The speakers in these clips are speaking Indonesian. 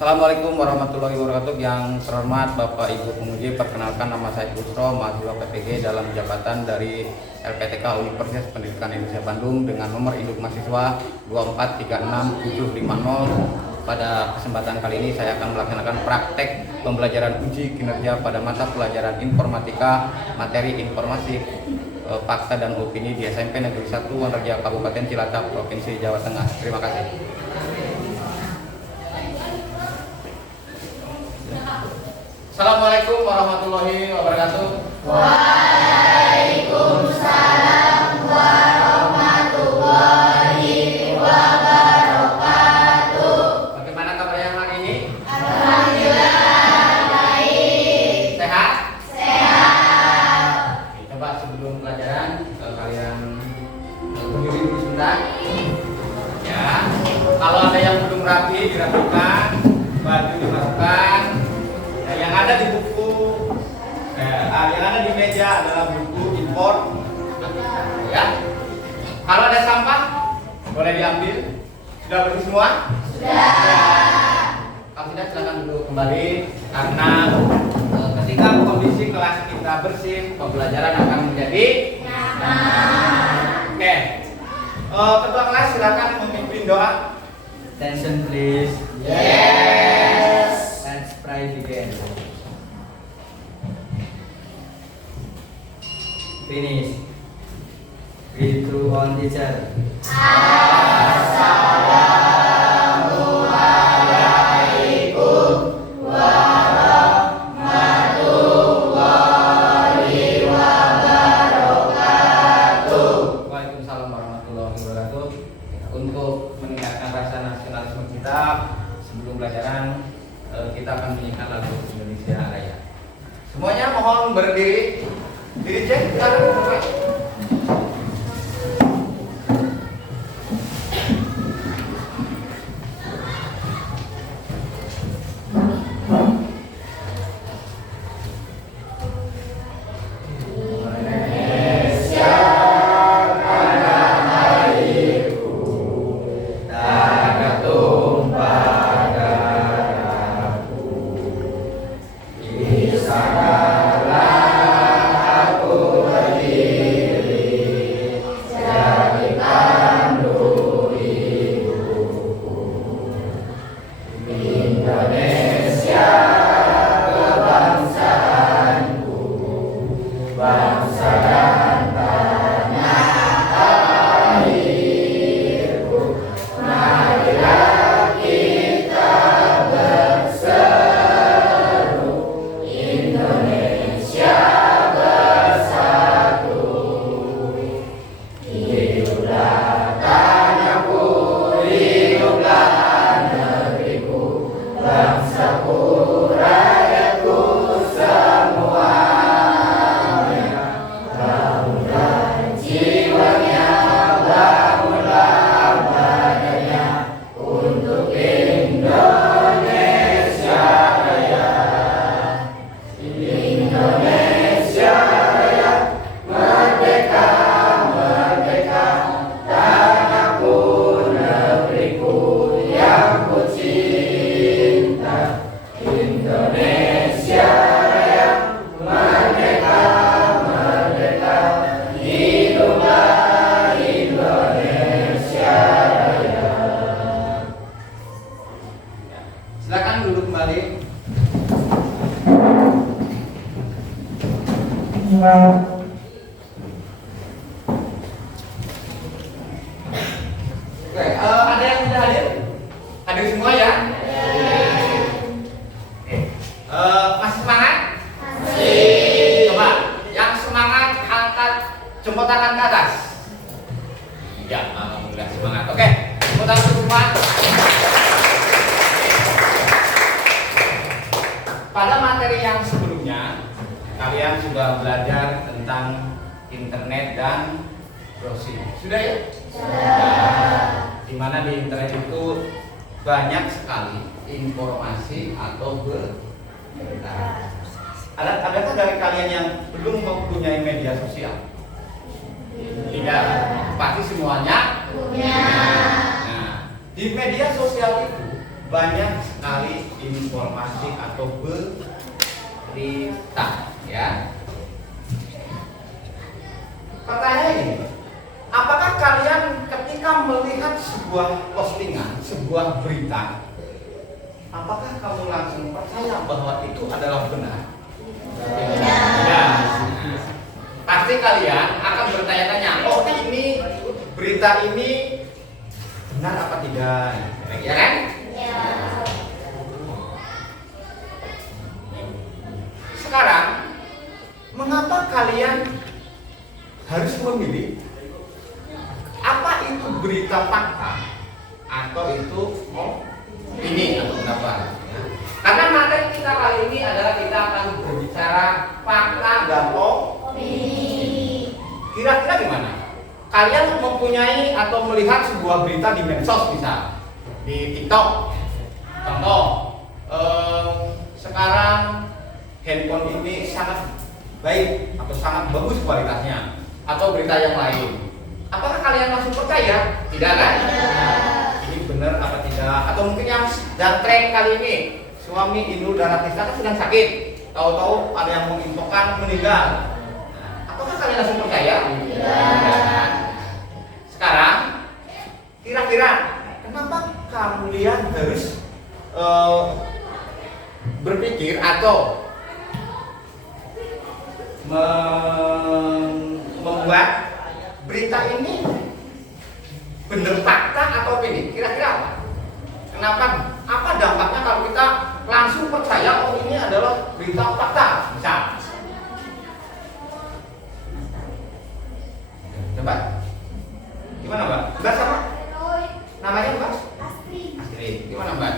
Assalamualaikum warahmatullahi wabarakatuh. Yang terhormat Bapak Ibu Penguji, perkenalkan nama saya Kusro, mahasiswa PPG dalam jabatan dari LPTK Universitas Pendidikan Indonesia Bandung dengan nomor induk mahasiswa 2436750. Pada kesempatan kali ini saya akan melaksanakan praktek pembelajaran uji kinerja pada mata pelajaran informatika, materi informasi, fakta dan opini di SMP Negeri 1 Wonreja Kabupaten Cilacap, Provinsi Jawa Tengah. Terima kasih. Assalamualaikum warahmatullahi wabarakatuh. Waalaikumsalam warahmatullahi wabarakatuh. Bagaimana kabarnya hari ini? Alhamdulillah baik. Sehat? Sehat. Oke, coba sebelum pelajaran kalian berdiri dulu sebentar. Ya. Kalau ada yang belum rapi dirapikan, baju dimasukkan. Yang ada di buku, yang ada di meja adalah buku impor, ya. Kalau ada sampah, boleh diambil. Sudah bersih semua? Sudah. Kalau tidak, silakan duduk kembali. Karena ketika kondisi kelas kita bersih, pembelajaran akan menjadi nyaman. Oke. Ketua kelas silakan memimpin doa. Attention please. Yes. Let's pray begin. Finish. Read through on teacher. Assalamualaikum warahmatullahi wabarakatuh. Waalaikumsalam warahmatullahi wabarakatuh. Untuk meningkatkan rasa nasionalisme kita, sebelum pelajaran kita akan menyanyikan lagu Indonesia Raya. Semuanya mohon berdiri. Diri cek sekarang. Silakan duduk kembali. Oke, ada yang sudah hadir? Hadir semua ya? Oke. Masih semangat? Masih. Coba, yang semangat angkat jempol tangan ke atas. Ya, alhamdulillah semangat. Oke, tepuk tangan untuk semua. Pada materi yang sebelumnya, kalian sudah belajar tentang internet dan browsing. Sudah ya? Di mana di internet itu banyak sekali informasi atau berita. Adakah dari kalian yang belum mempunyai media sosial? Tidak, pasti semuanya Punya. Nah, di media sosial itu banyak sekali informasi atau berita, ya. Pertanyaannya ini, apakah kalian ketika melihat sebuah postingan, sebuah berita, apakah kamu langsung percaya bahwa itu adalah benar? Tidak. Pasti kalian akan bertanya-tanya, oh ini berita ini benar apa tidak? Ya kan? Sekarang, mengapa kalian harus memilih apa itu berita fakta atau itu opini atau pendapat? Karena materi kita kali ini adalah kita akan berbicara fakta dan opini. Kira-kira gimana? Kalian mempunyai atau melihat sebuah berita di medsos, misal di TikTok, contoh sekarang handphone ini sangat baik atau sangat bagus kualitasnya, atau berita yang lain, apakah kalian langsung percaya? Tidak kan? Ini benar apa tidak? Atau mungkin yang dan tren kali ini, suami Inul Daratista sedang sakit, tahu-tahu ada yang menginfokan meninggal, apakah kalian langsung percaya? Tidak. Sekarang, kira-kira kenapa kalian harus berpikir atau membuat berita ini benar fakta atau opini? Kira-kira apa? Kenapa? Apa dampaknya kalau kita langsung percaya oh ini adalah berita fakta? Misal, coba, gimana Mbak? Mbak siapa? Namanya Mbak? Astrid. Gimana Mbak?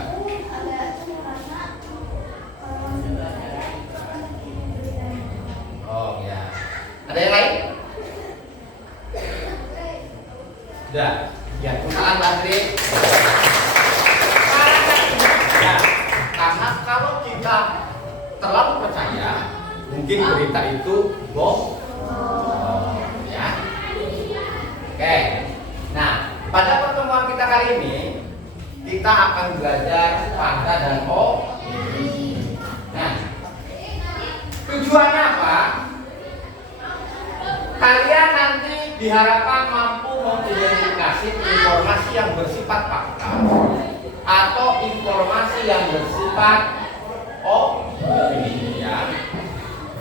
Oh ya. Ada yang lain? Sudah. Ya, kesalahan Mbak Astrid. Ya, karena kalau kita terlalu percaya, mungkin berita itu bohong. Ya. Oke. Nah, pada pertemuan kita kali ini kita akan belajar fakta dan opini. Nah, tujuannya apa? Kalian nanti diharapkan mampu mengidentifikasi informasi yang bersifat fakta atau informasi yang bersifat opini, ya.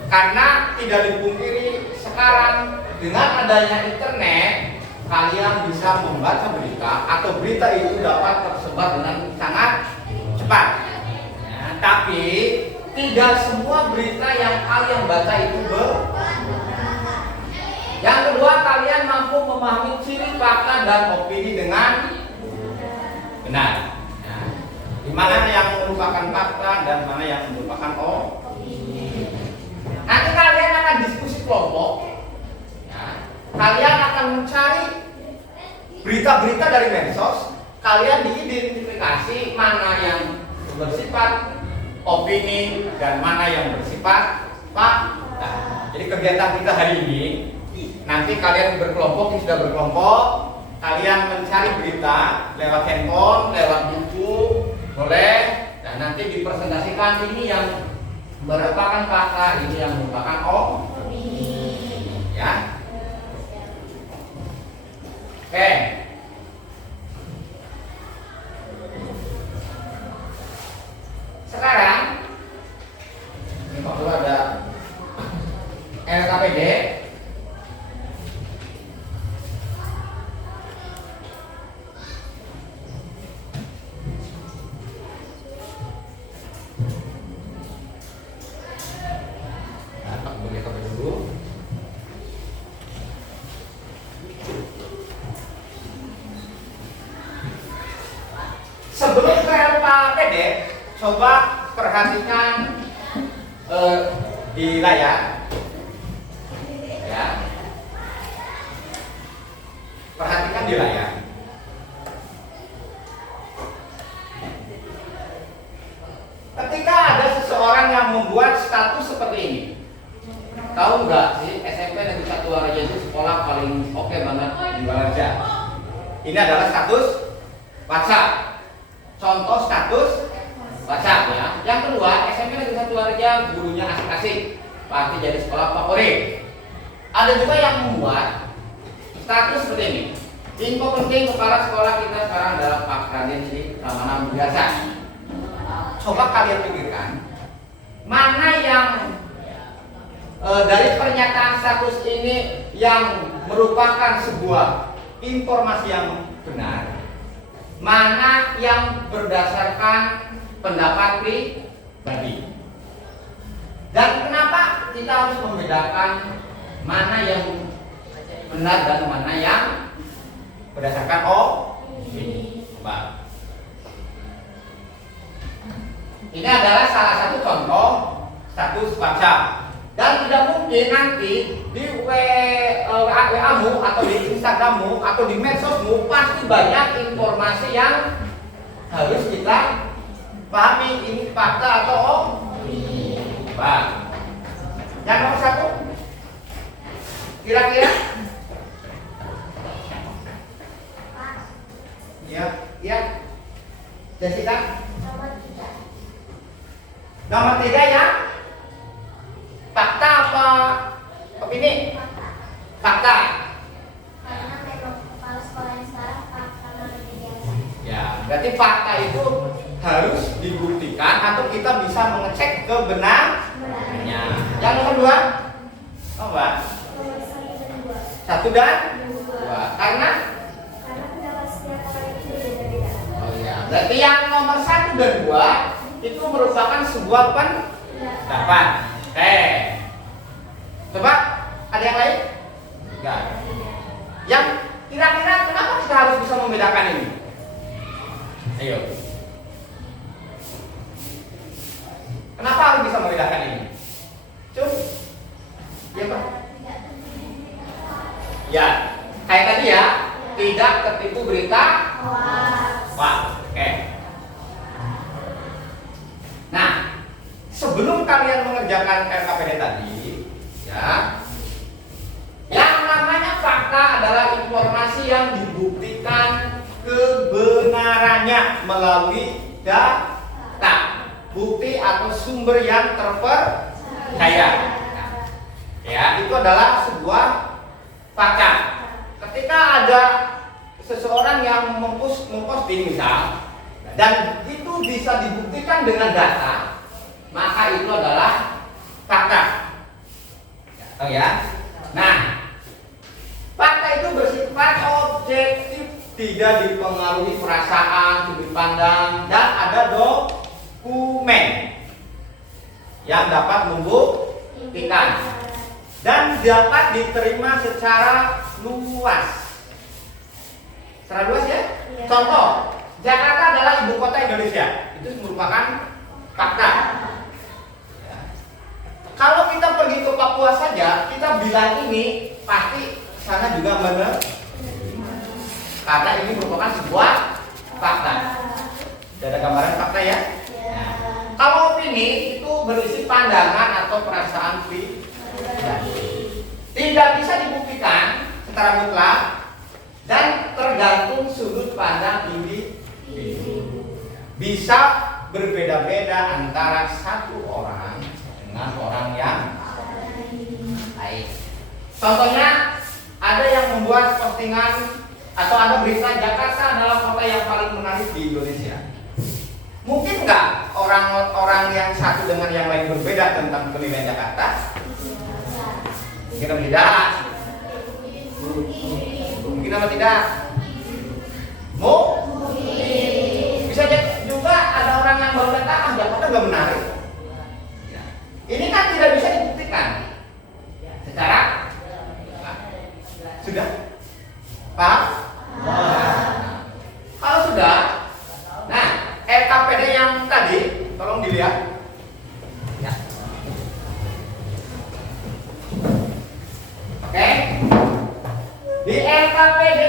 Karena tidak dipungkiri sekarang dengan adanya internet, kalian bisa membaca berita atau berita itu dapat tersebar dengan sangat cepat. Nah, tapi tidak semua berita yang kalian baca itu benar. Yang kedua, kalian mampu memahami ciri fakta dan opini dengan benar. Nah, di mana yang merupakan fakta dan mana yang merupakan opini. Nanti kalian akan diskusi kelompok. Kalian akan mencari berita-berita dari medsos, kalian diidentifikasi mana yang bersifat opini dan mana yang bersifat fakta. Jadi kegiatan kita hari ini, nanti kalian berkelompok, sudah berkelompok, kalian mencari berita lewat handphone, lewat buku, boleh, dan nanti dipresentasikan ini yang merupakan fakta, ini yang merupakan opini, ya. Oke. Sekarang ini Pak Guru ada LKPD. Nah, Pak Guru LKPD dulu. Sebelum ke LKPD, coba perhatikan di layar, ya. Perhatikan di layar. Ketika ada seseorang yang membuat status seperti ini, tahu nggak sih SMP Negeri 1 Waraja itu sekolah paling oke banget di Waraja. Ini adalah status WhatsApp. contoh status WhatsApp ya. Yang kedua, SMP Negeri 1 Wareja gurunya asik-asik, pasti jadi sekolah favorit. Ada juga yang membuat status seperti ini. Info penting kepala sekolah kita sekarang adalah Pak Raden Sri Ramana Biasa. Coba kalian pikirkan, mana yang dari pernyataan status ini yang merupakan sebuah informasi yang benar, mana yang berdasarkan pendapat pribadi. Dan kenapa kita harus membedakan mana yang benar dan mana yang berdasarkan opini? Coba. Ini adalah salah satu contoh status WhatsApp. Dan tidak mungkin nanti di WA-mu atau di Instagram-mu atau di medsosmu pasti banyak informasi yang harus kita pahami. Ini fakta atau opini? Coba. Yang nomor satu, kira-kira? Ya, Jessica. Nomor 3 ya. Fakta apa opini? Fakta. Karena memang kepala sekolah yang sekarang karena lebih biasa. Ya, berarti fakta itu harus dibuktikan atau kita bisa mengecek kebenarannya. Yang nomor 2, apa? Nomor 1 dan 2. 1 dan 2. Karena Pendapat setiap orang itu berbeda-beda. oh ya, berarti yang nomor 1 dan 2 itu merupakan sebuah pendapat. Oke. Coba ada yang lain? Enggak. Yang kira-kira kenapa kita harus bisa membedakan ini? Ayo. Kenapa harus bisa membedakan ini? Cuk. Ya, Pak. Ya, kayak tadi ya, tidak tertipu berita wah. Oke. Nah, sebelum kalian mengerjakan RKPD tadi, ya, yang namanya fakta adalah informasi yang dibuktikan kebenarannya melalui data, bukti atau sumber yang terpercaya. Ya, itu adalah sebuah fakta. Ketika ada seseorang yang memposting misal, dan itu bisa dibuktikan dengan data, maka itu adalah fakta. Oh ya. Nah, fakta itu bersifat objektif, tidak dipengaruhi perasaan, sudut pandang, dan ada dokumen yang dapat membuktikan dan dapat diterima secara luas. Secara luas ya? Iya. Contoh, Jakarta adalah ibu kota Indonesia. Itu merupakan fakta. Ya. Kalau kita pergi ke Papua saja, kita bilang ini pasti sana juga benar. Karena ini merupakan sebuah fakta. Sudah ada gambaran fakta ya? Nah, kalau opini itu berisi pandangan atau perasaan pribadi. Tidak bisa dibuktikan secara mutlak dan tergantung sudut pandang individu. Bisa berbeda-beda antara satu orang dengan orang yang lain. Contohnya, ada yang membuat postingan atau ada berita Jakarta adalah kota yang paling menarik di Indonesia. Mungkin nggak orang-orang yang satu dengan yang lain berbeda tentang penilaian Jakarta? Mungkin apa tidak? Mungkin apa tidak? Bisa juga ada orang yang baru datang, Jakarta nggak menarik. Ini kan tidak bisa dibuktikan secara sudah paham? Kalau sudah, nah RKPD yang tadi tolong dilihat. Ya. Oke. Di RKPD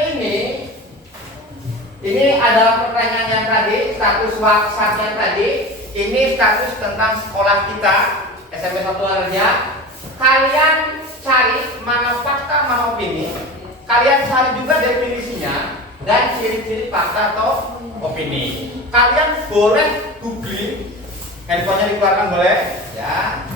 ini adalah pertanyaan yang tadi, status WhatsApp yang tadi. Ini status tentang sekolah kita SMP 1 Wareja. Kalian cari mana fakta, mana opini. Kalian cari juga definisinya dan ciri-ciri fakta atau opini. kalian boleh googling, handphonenya dikeluarkan boleh, ya.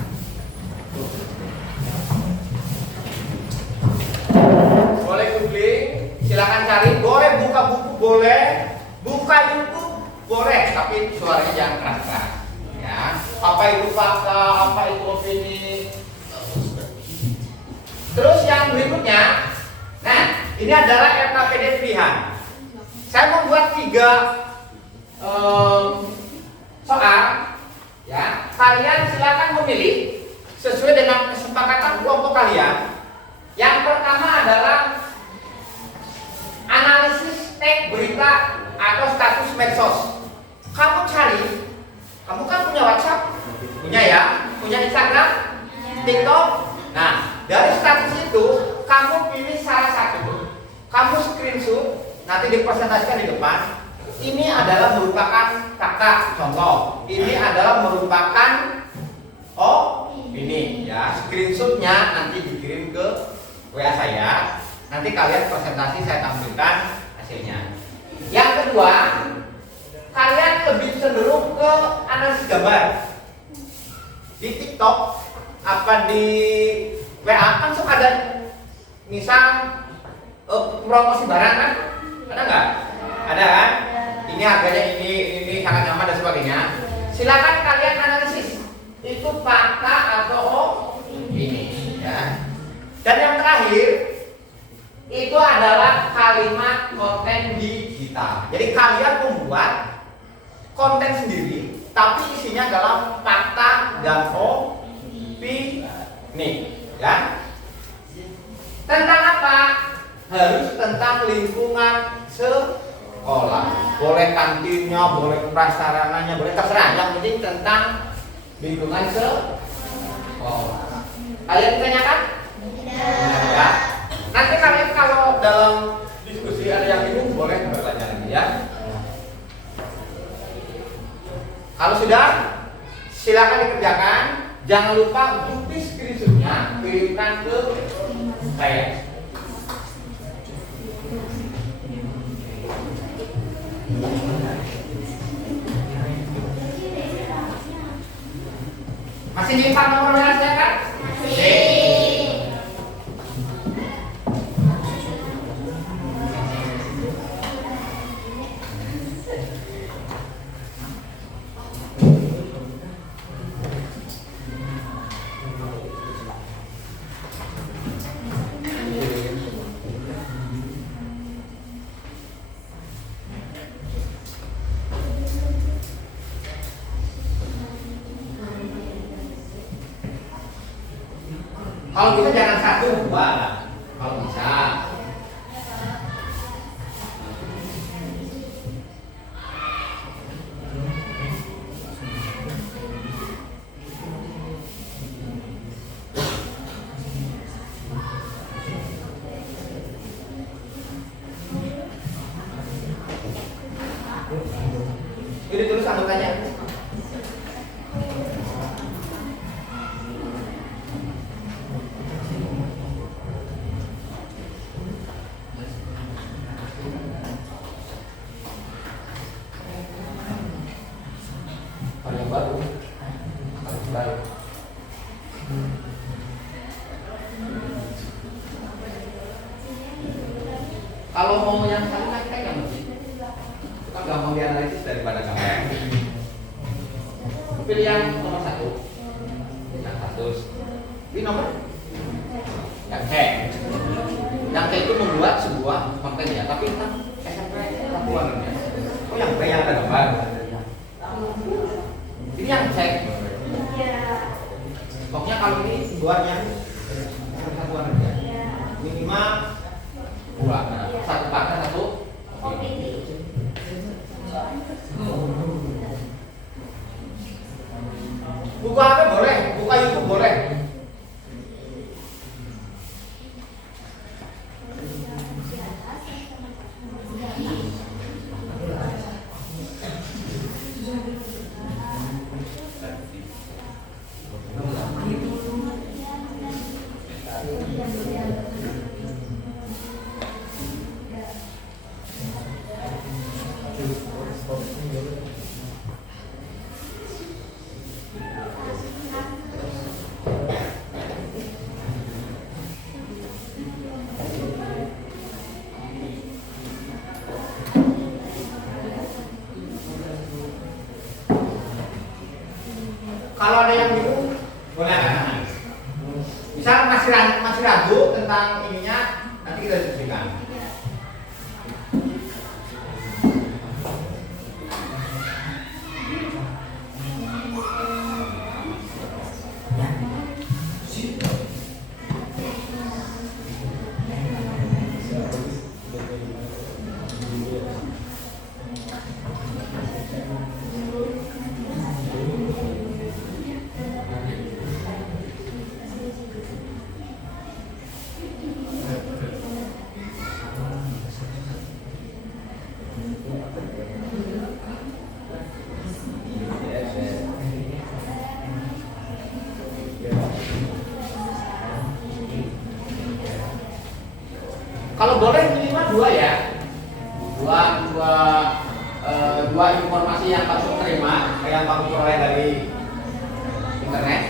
Boleh googling, silakan cari, boleh buka buku, boleh buka YouTube, boleh, tapi suaranya jangan keras-keras, ya. Apa itu fakta, apa itu opini. Terus yang berikutnya, nah ini adalah RKPD pilihan. Saya membuat 3 soal, ya. Kalian silakan memilih sesuai dengan kesepakatan kelompok kalian. Yang pertama adalah analisis teks berita atau status medsos. Kamu cari, kamu kan punya WhatsApp, punya ya, punya Instagram, TikTok. Nah, dari status itu kamu pilih salah satu, kamu screenshot, nanti dipresentasikan di depan. Ini adalah merupakan fakta, contoh. Ini adalah merupakan ini ya, screenshotnya nanti dikirim ke WA saya. Nanti kalian presentasi saya tampilkan hasilnya. Yang kedua, kalian lebih cenderung ke analisis gambar. Di TikTok apa di WA kan suka ada misal promosi barang kan? Ada nggak? Ada kan? Ini harganya ini sangat nyaman dan sebagainya. Silakan kalian analisis itu fakta atau ini, ya. Dan yang terakhir itu adalah kalimat konten digital. Jadi kalian membuat konten sendiri, tapi isinya adalah fakta dan opini, ya. Tentang apa? Harus tentang lingkungan sekolah. Boleh kantinnya, boleh prasarananya, boleh terserah. Yang penting tentang lingkungan sekolah. Kalian ditanyakan? Ya. Nanti kalian kalau dalam diskusi ada yang bingung boleh bertanya lagi ya. Kalau sudah, silakan dikerjakan. Jangan lupa bukti screenshotnya kirimkan ke saya. Masih nyimpan nomor saya kan? Kalau bisa jangan 1, 2 lah. Kalau bisa. Ini tulis anggotanya. Kalau mau yang satu kan kita yang lebih, kita gampang dianalisis daripada gambar. Pilih yang nomor 1, yang status. Ini nomor yang C. Yang C itu membuat sebuah konten ya, tapi tentang SMP satuan ya. Oh yang B yang ada gambar. Ini yang C. Pokoknya kalau ini buatnya satuan aja. Minimal 2. Satu fakta, 1 opini. Buka HP boleh, buka YouTube boleh. Kalau ada yang bingung, boleh angkat tangan. Misal masih ragu tentang ininya, nanti kita diskusikan. Kalau boleh minimal dua ya, dua informasi yang kamu terima, yang kamu peroleh dari internet.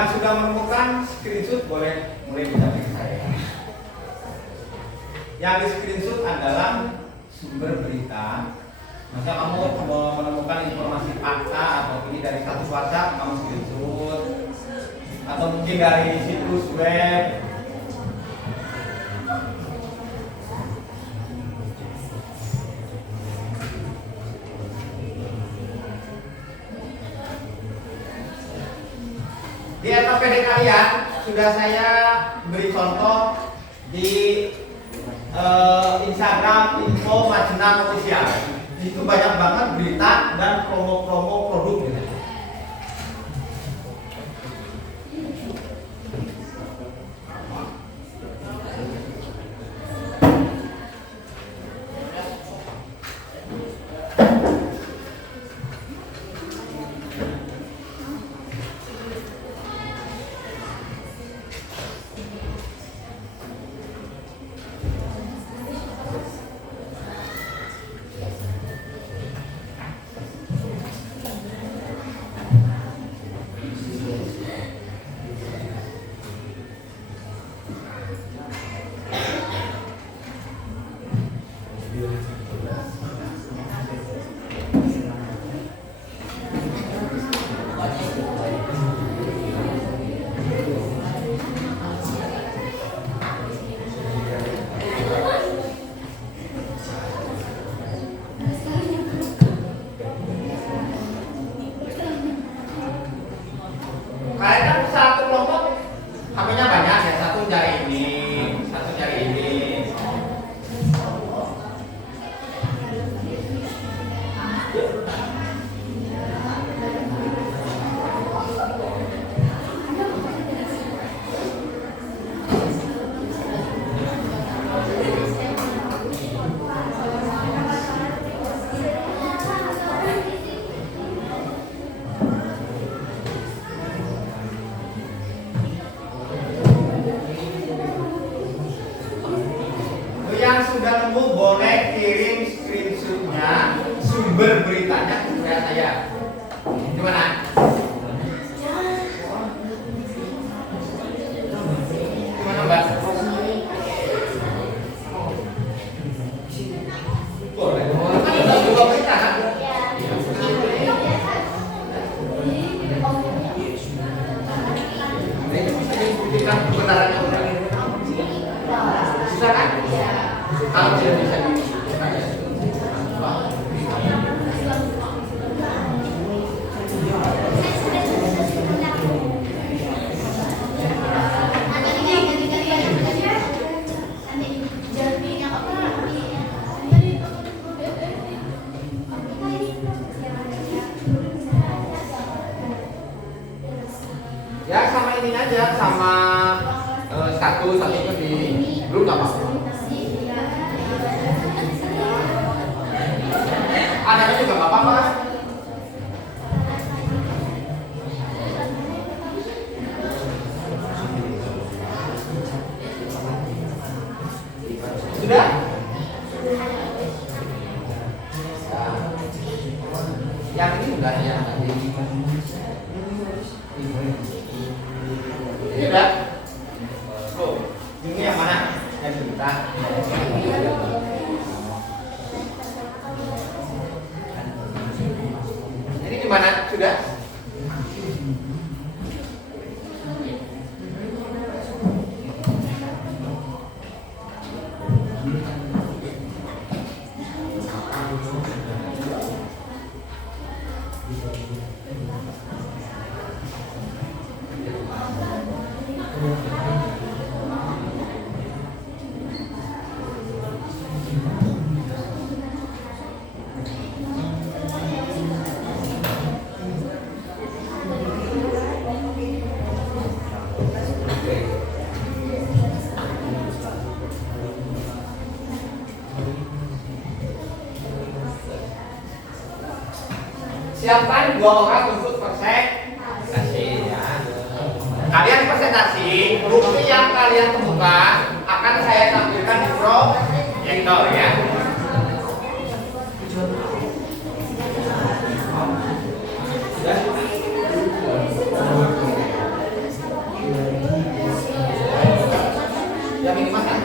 Yang sudah menemukan screenshot boleh mulai didampingi saya. Yang di screenshot adalah sumber berita. Maka kamu menemukan informasi fakta atau ini dari status WhatsApp, kamu screenshot, atau mungkin dari situs web. Di LPD kalian sudah saya beri contoh di Instagram info Majenang Official. Itu banyak banget berita dan promo-promo produk gitu. Kalian kan satu kelompok HP-nya banyak ya, satu cari ini, satu cari ini. Yang sudah nemu boleh kirim screenshotnya, sumber beritanya ke saya. Gimana? Gimana Mbak? Boleh. Kan udah dua berita kan? Ini buktikan kebenarannya orang ini. Bisa kan? Kalau tidak bisa ya sama ini aja, sama satu itu di belum nggak apa-apa. Ada juga nggak apa-apa kan? Sudah? Yang ini enggak ya? Ini udah? Oh, ini yang mana? Yang berita. Ini gimana? Sudah? Siapkan 2 orang untuk presentasi ya. Kalian presentasi, bukti yang kalian temukan akan saya tampilkan di proyektor ya. Yang ini mas kan?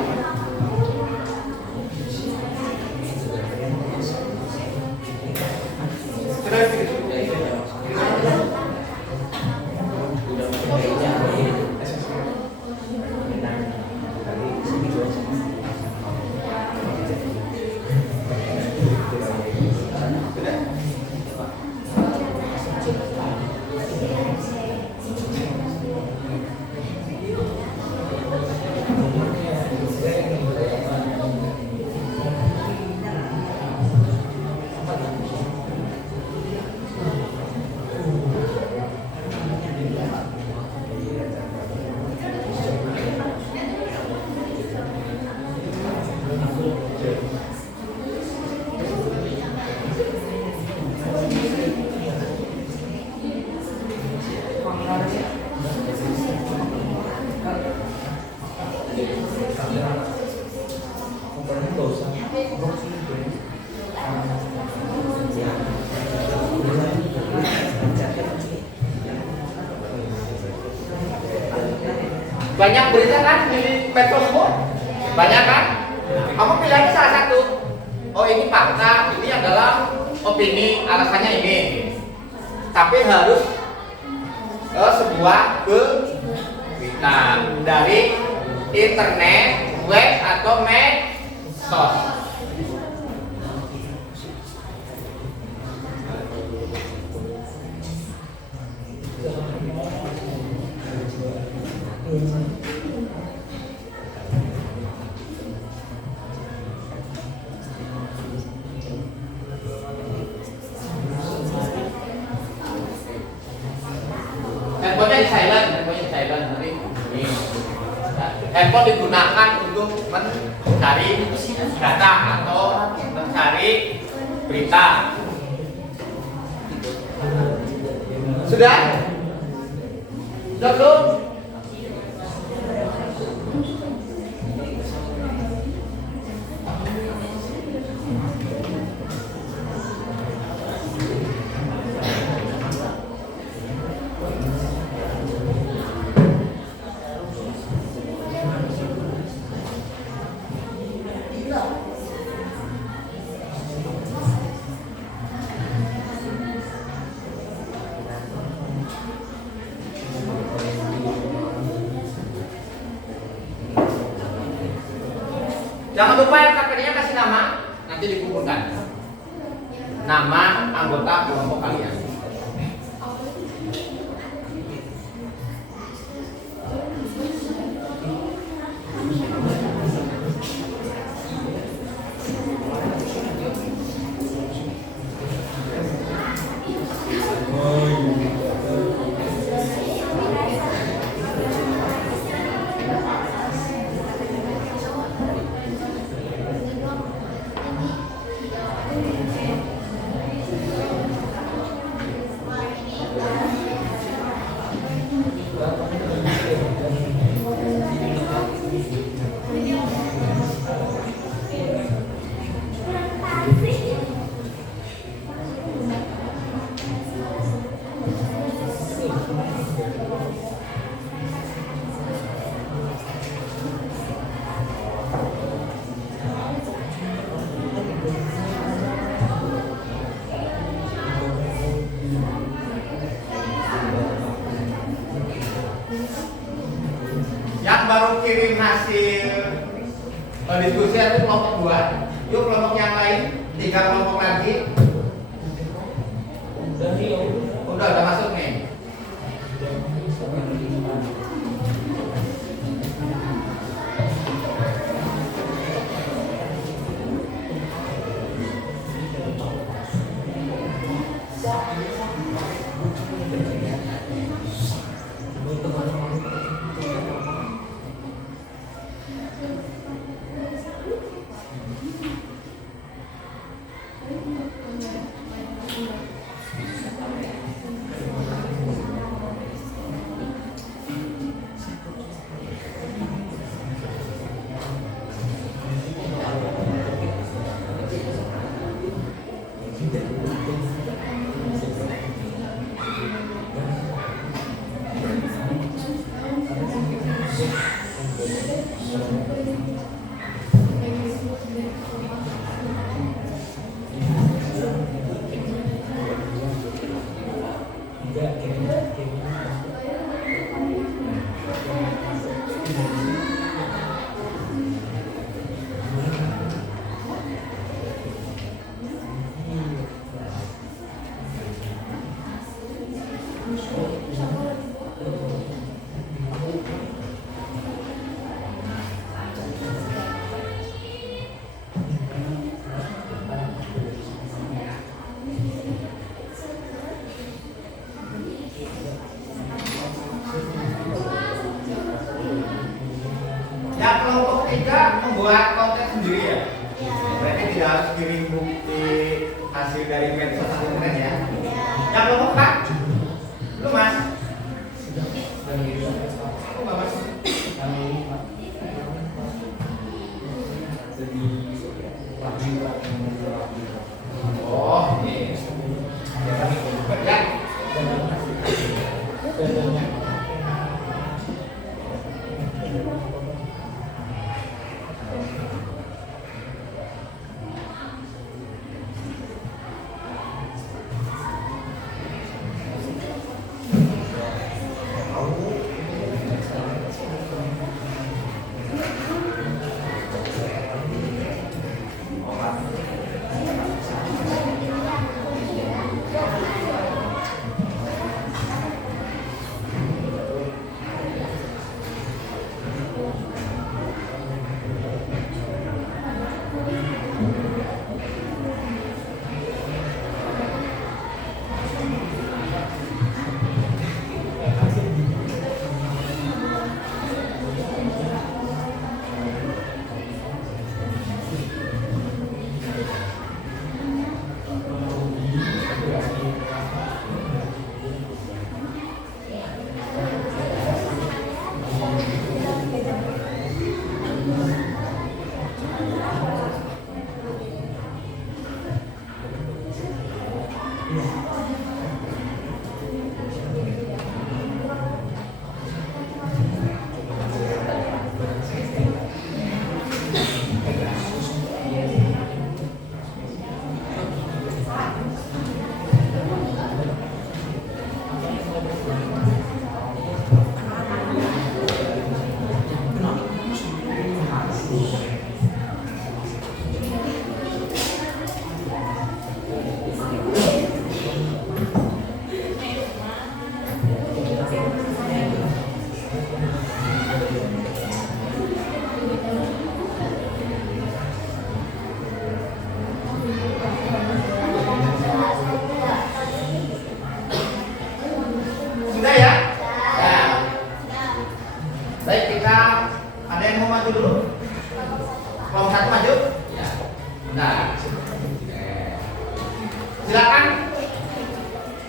Banyak berita kan di medsos, banyak kan? Kamu pilihnya salah satu. Oh ini fakta, ini adalah opini, alasannya ini. Tapi harus sebuah berita dari internet, web atau medsos. Handphonenya silent nanti ini. Handphone digunakan untuk mencari data atau mencari berita. Sudah? Sudah belum? Jangan lupa KPD-nya kasih nama, nanti dikumpulkan nama anggota kelompok kalian. Yang baru kirim hasil diskusi itu kelompok 2. Yuk kelompok yang lain, 3 kelompok lagi. Udah masuk nih. Ya, kelompok 3 membuat konten sendiri ya. Ya. Berarti tidak harus kirim bukti hasil dari medsos atau internet ya. Ya. Ya, kelompok 4 lu mas. Lu nggak mas? Oh, ini. Ya. Sudah ya? Ya. Baik, kita ada yang mau maju dulu? Kelompok 1 maju? Ya. Nah. Silakan.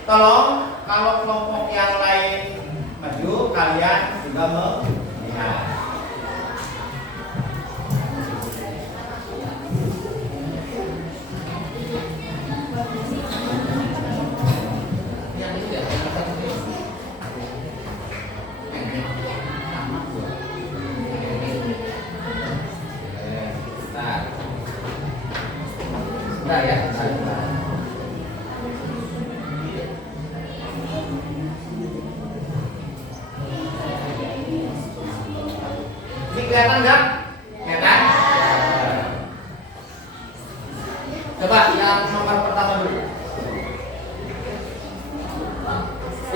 Tolong kalau kelompok yang lain maju, kalian juga melihat. Nah ya, ini kelihatan nggak? Kelihatan? Coba yang nomor pertama dulu.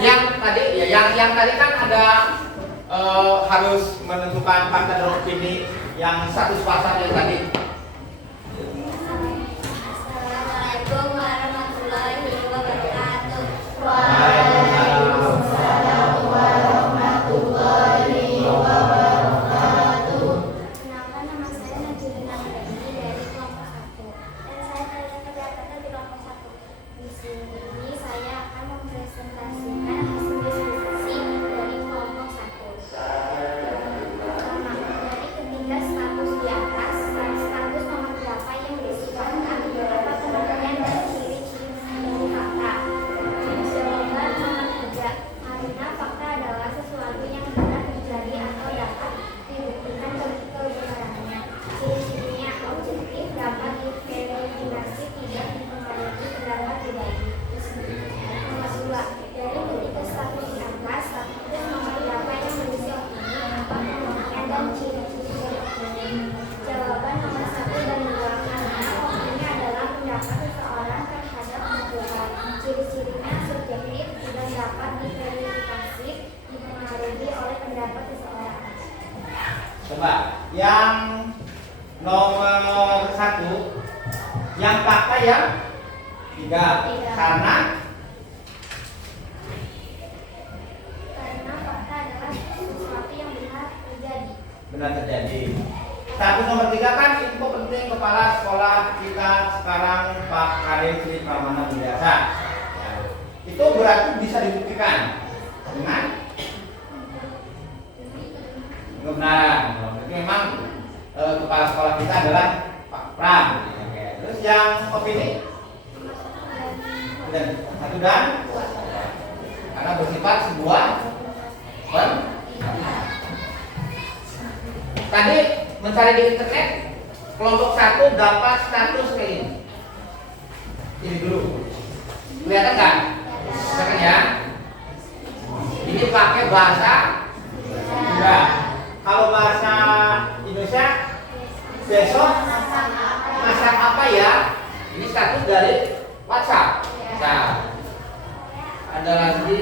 Yang tadi ya, yang tadi kan ada harus menentukan fakta dan opini yang status pasar yang tadi. Assalamualaikum warahmatullahi wabarakatuh. Waalaikumsalam warahmatullahi wabarakatuh. Kenalkan, nama saya Najulina Nureni dari kelompok 1 dan saya terdaftar di kelompok 1. Di sini saya akan mempresentasikan hasil diskusi dari kelompok 1. Dari ketiga status di atas, status yang nomor 1, yang fakta yang 3. Karena fakta adalah sesuatu yang benar terjadi. benar terjadi. 1 nomor 3 kan info penting kepala sekolah kita sekarang Pak Karim Sri Pramana Budiasa. Itu berarti bisa dibuktikan dengan kebenaran. Jadi memang kepala sekolah kita adalah Pak Pram. Oke. Terus yang opini dan 1 dan 2. Karena bersifat sebuah tadi mencari di internet kelompok 1 dapat status kayak ini. Ini dulu. Kelihatan nggak? Misalkan ya. Ini pakai bahasa Sunda. Kalau bahasa Indonesia besok masak apa ya? Ini status dari WhatsApp. Nah, ada lagi.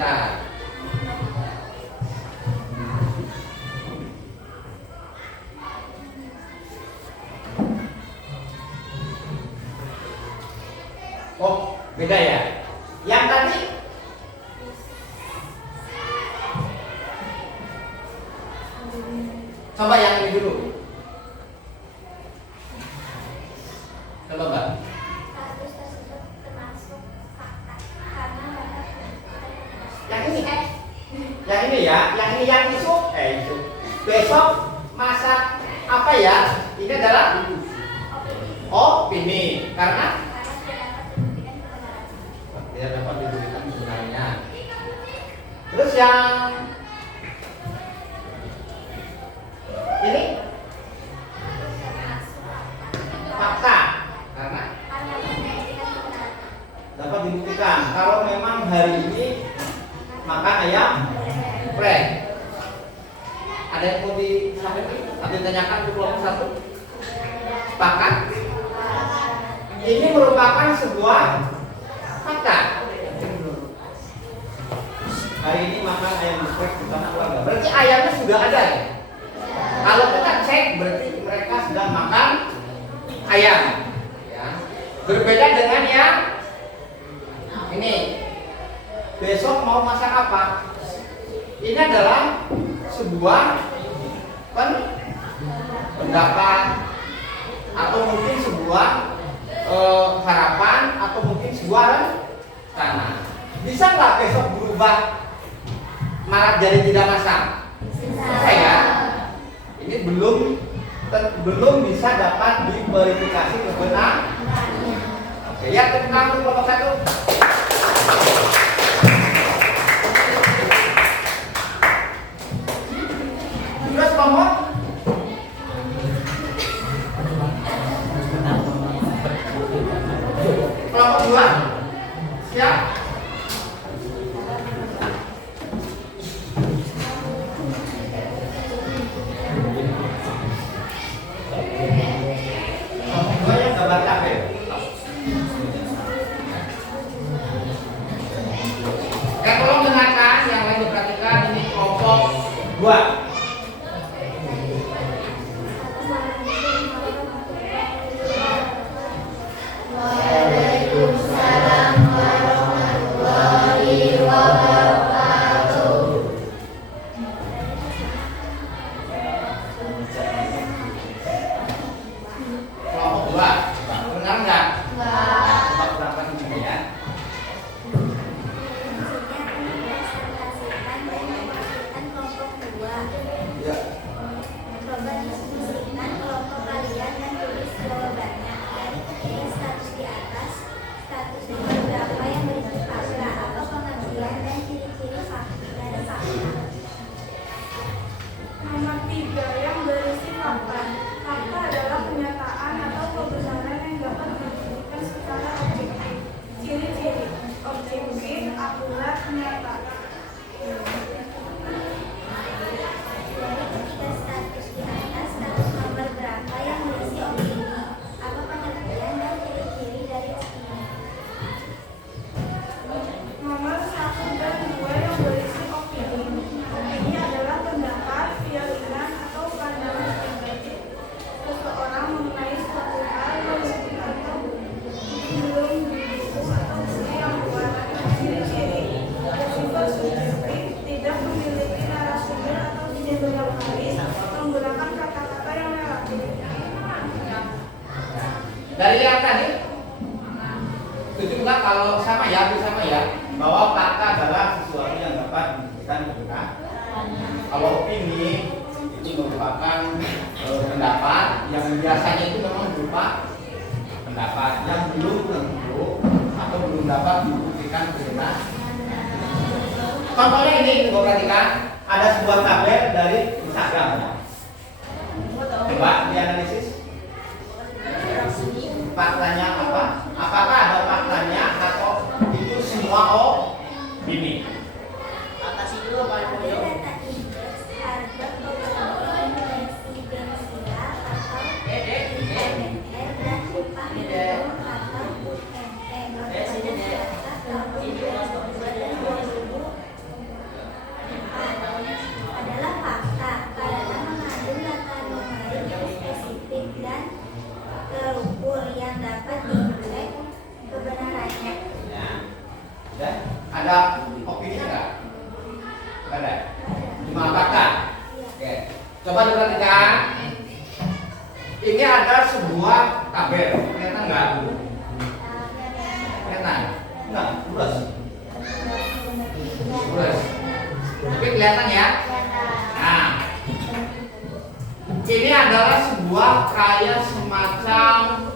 Nah, oh, beda ya. Yang tadi coba yang ini dulu. Coba Mbak. Status tersebut termasuk fakta karena dapat Yang ini yang ini ya, yang ini yang isu besok masak apa ya? Ini adalah opini karena tidak dapat dibuktikan kebenarannya. Terus yang ini fakta karena dapat dibuktikan kalau memang hari ini makan ayam geprek. Ada yang mau disampaikan atau ditanyakan ke kelompok 1? Sepakat? Ini merupakan sebuah fakta. Hari ini makan ayam geprek bersama keluarga. Berarti ayamnya sudah ada ya? Kalau kita cek berarti mereka sedang makan ayam. Ya. Berbeda dengan yang ini. Besok mau masak apa? Ini adalah sebuah pendapat atau mungkin sebuah harapan atau mungkin sebuah rencana. Bisa nggak besok berubah malah jadi tidak masak? Bisa ya. Ini belum bisa dapat diverifikasi kebenaran. Oke, ya tentang kelompok 1. Terus kelompok kelompok 2 siap? Kelompok 2 yang gambar tabel. Tolong dengarkan, yang lain diperhatikan. Ini kelompok 2. Dari yang tadi, setuju nggak kalau sama ya, bahwa fakta adalah sesuatu yang dapat dibuktikan dengan kalau opini itu merupakan pendapat yang biasanya itu memang berupa pendapat yang belum tentu atau belum dapat dibuktikan benar. Contohnya ini, kita perhatikan ada sebuah tabel dari Instagram. Coba dianalisis. Faktanya apa? Apakah ada faktanya atau itu semua opini? Ada data indeks harga komoditi residensial atau UMR dan upah minimum atau UMR masyarakat tahun 2002 dan 2004 adalah fakta karena mengandung data numerik yang spesifik dan terukur yang dapat dicek kebenarannya. Ya. Dan ada opini enggak? Ada. Cuma fakta. Oke. Coba diperhatikan. Ini ada sebuah tabel. Kelihatan enggak? Kelihatan? Enggak, lurus. Lurus. Tapi kelihatan ya? Nah. Ini adalah sebuah kayak semacam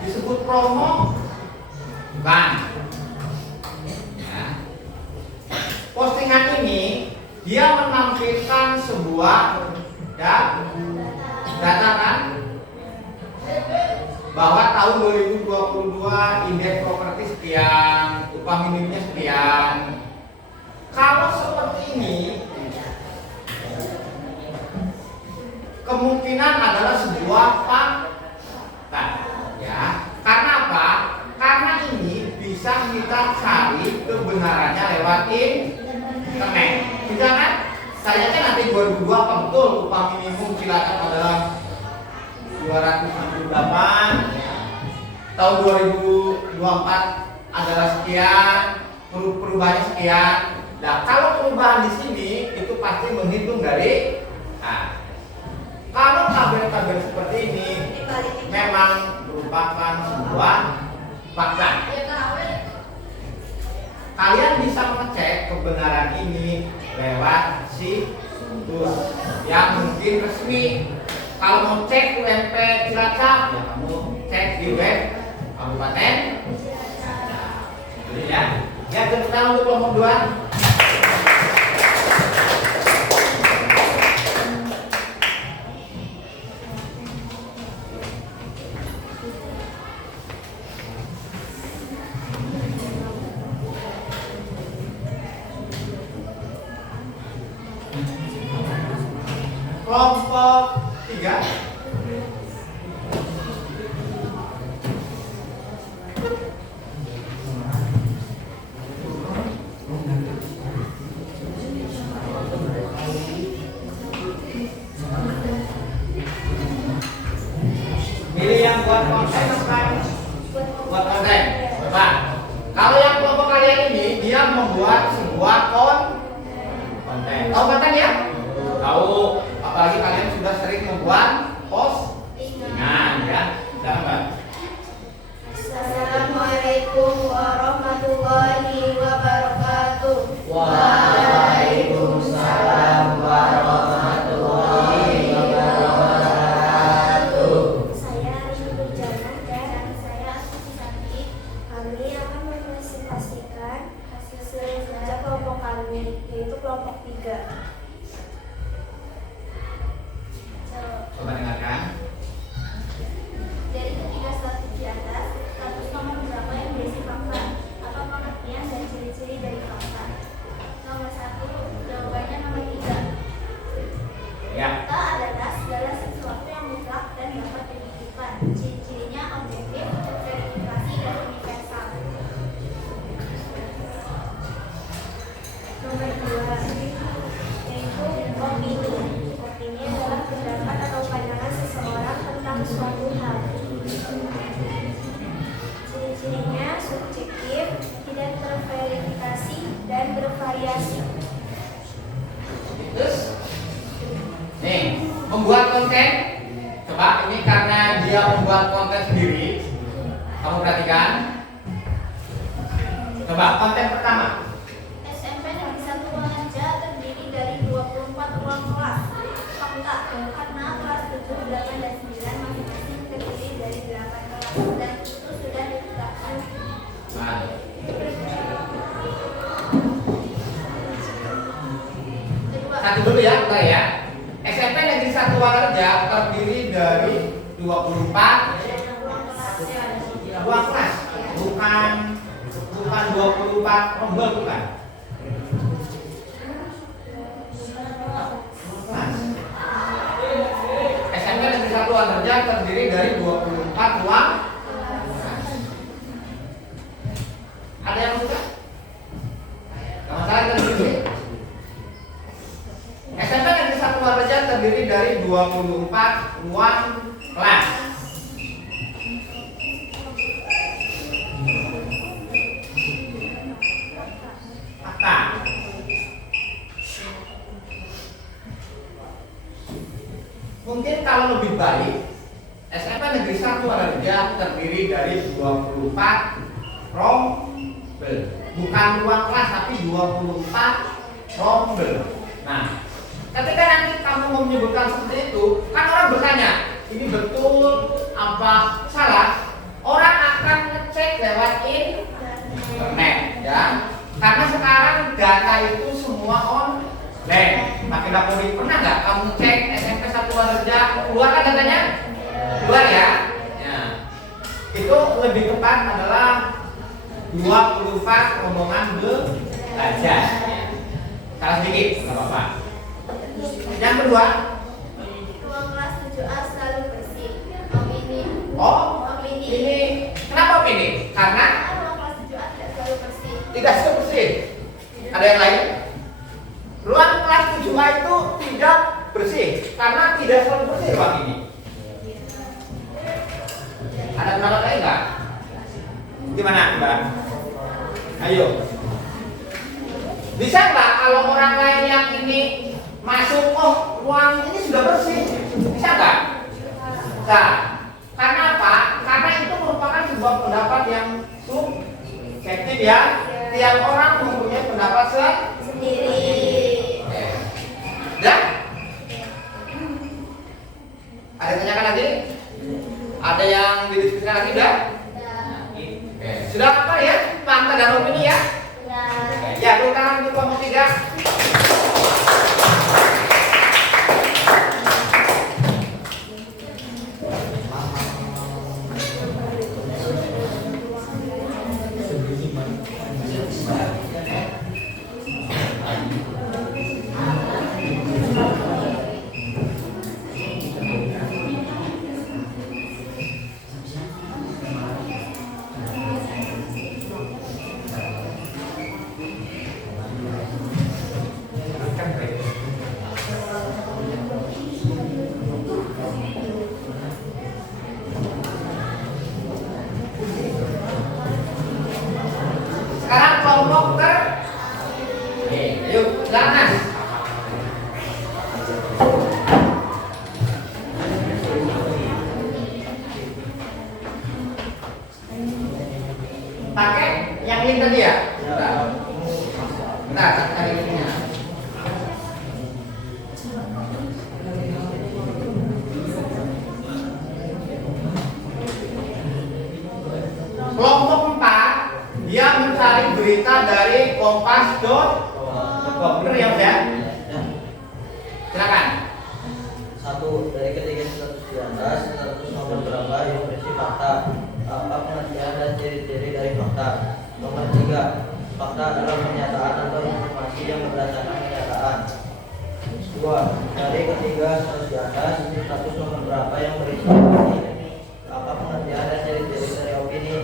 disebut promo, bukan? Ya. Postingan ini dia menampilkan sebuah data kan, bahwa tahun 2022 indeks properti sekian, upah minimumnya sekian. Kalau seperti ini, kemungkinan adalah sebuah fakta, ya. Karena apa? Karena ini bisa kita cari kebenarannya lewat internet. Bisa kan? Saya kan nanti 2002 betul upah minimum Cilacap adalah 268, tahun 2024 adalah sekian, perubahannya sekian. Nah, kalau perubahan di sini itu pasti menghitung dari kalau tabel-tabel seperti ini memang merupakan sebuah fakta. Kalian bisa mengecek kebenaran ini lewat situs yang mungkin resmi. Kalau mau cek UMP Cilacap, ya kamu cek di web Kabupaten Cilacap. Ya. Yang pertama untuk kelompok 2. Kelompok 3. Pilih yang buat konten bukan? Buat konten. Coba. Kalau yang kelompok kalian ini dia membuat sebuah konten. Tahu konten ya? Tahu. Apalagi kalian sudah sering membuat postingan ya. Silakan. Assalamualaikum warahmatullahi wabarakatuh. Waalaikumsalam warahmatullahi wabarakatuh. Saya Arif Berjalan dan saya Astuti Santi. Kami akan mempresentasikan hasil kerja kelompok kami, yaitu kelompok 3. Coba dengarkan. Dari ketiga status di atas, status nomor berapa yang berisi fakta? Apa pengertian dan ciri-ciri dari fakta? Nomor 1, jawabannya nomor 3. Ya. Fakta adalah segala sesuatu yang mutlak dan dapat dibuktikan. Ciri-cirinya objektif, verifikasi, dan universal. Nomor 2, yaitu opini. Opini adalah pendapat atau pandangan seseorang tentang suatu hal. Ciri-cirinya subjektif, tidak terverifikasi, dan bervariasi. Terus nih, membuat cek. Coba ini karena dia membuat konten sendiri. Kamu perhatikan. Coba konten pertama. SMP Negeri 1 Wanarja terdiri dari 24 ruang kelas. Fakta, karena kelas 7, 8, dan 9 masing-masing terdiri dari 8 kelas dan itu sudah ditetapkan. Nah, Kedua, satu dulu ya, bentar ya. SMP Negeri 1 Wanarja terdiri dari 24 ruang kelas, bukan 24 rombel, bukan. SMP Negeri 1 Wanarja terdiri dari 24 ruang. Ada yang suka? Gak masalah, kita dulu. SMP Negeri 1 Wanarja terdiri dari 24 ruang kelas. Fakta. Mungkin kalau lebih baik, SMP Negeri 1 Wanarja terdiri dari 24 rombel, bukan ruang kelas tapi 24 rombel. Nah, ketika nanti kamu mau menyebutkan seperti itu, kan orang bertanya, ini betul apa salah? Orang akan ngecek lewat internet, ya. Karena sekarang data itu semua online. Makin Kapolri, pernah nggak kamu cek SMP 1 Wanarja keluar kan datanya? Keluar ya. Ya. Itu lebih tepat adalah 24 rombongan belajar. Salah sedikit, nggak apa-apa. Yang kedua, ruang kelas 7A selalu bersih. Opini. ini kenapa opini? Karena Ruang kelas 7A tidak selalu bersih. tidak selalu bersih. Ada yang lain? Ruang kelas 7A itu tidak bersih karena tidak selalu bersih ruang ini. Ada pendapat lain nggak? Gimana, Mbak? Ayo. Bisa nggak kalau orang lain yang ini masuk, oh ruang ini sudah bersih, bisa nggak? Bisa. Karena apa? Karena itu merupakan sebuah pendapat yang subjektif ya. Tiap orang mempunyai pendapat sendiri. Ya? Ada yang tanyakan lagi? Ada yang didiskusikan lagi enggak? Oke. Sudah apa ya? Fakta dan opini ya? Ya, tepuk tangan untuk kelompok 3. Sekarang kelompok Oke, ayo silakan. Pakai yang link tadi ya? Bentar, cari linknya. Kelompok 4 dia mencari berita dari kompas.com. Bener ya, Mas ya? Silakan. 1. Dari ketiga status di atas, status nomor berapa yang berisi fakta, apa pengertian dan ciri-ciri dari fakta. Nomor 3. Fakta adalah pernyataan atau informasi yang berdasarkan kenyataan. 2. Dari ketiga status di atas, status nomor berapa yang berisi opini, apa pengertian dan ciri-ciri dari opini.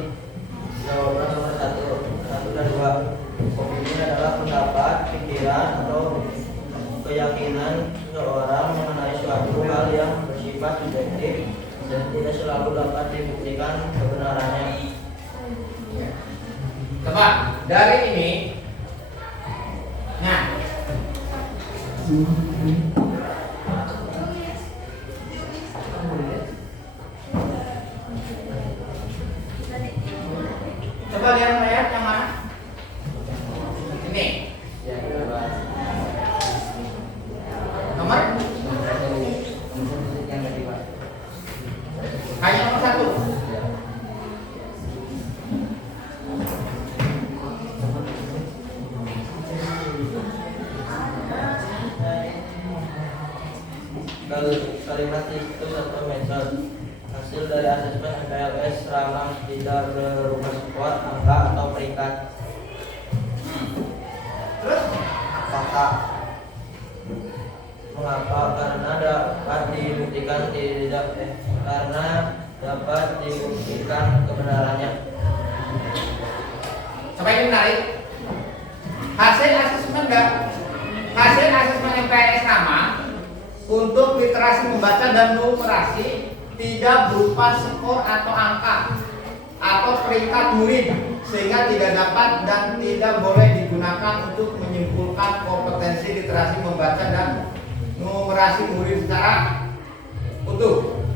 Jawaban nomor 1 dan 2. Opini adalah pendapat, pikiran, atau keyakinan seseorang mengenai suatu hal yang bersifat subjektif dan tidak selalu dapat dibuktikan kebenarannya. Coba dari ini. Nah, kalimat itu serta metode. Hasil dari asesmen MPLS Ramang tidak berupa skor, angka atau peringkat. Terus Fakta. Mengapa? Karena dapat dibuktikan kebenarannya. sampai ini menarik. Hasil asesmen MPLS Ramang untuk literasi membaca dan numerasi tidak berupa skor atau angka atau peringkat murid, sehingga tidak dapat dan tidak boleh digunakan untuk menyimpulkan kompetensi literasi membaca dan numerasi murid secara utuh.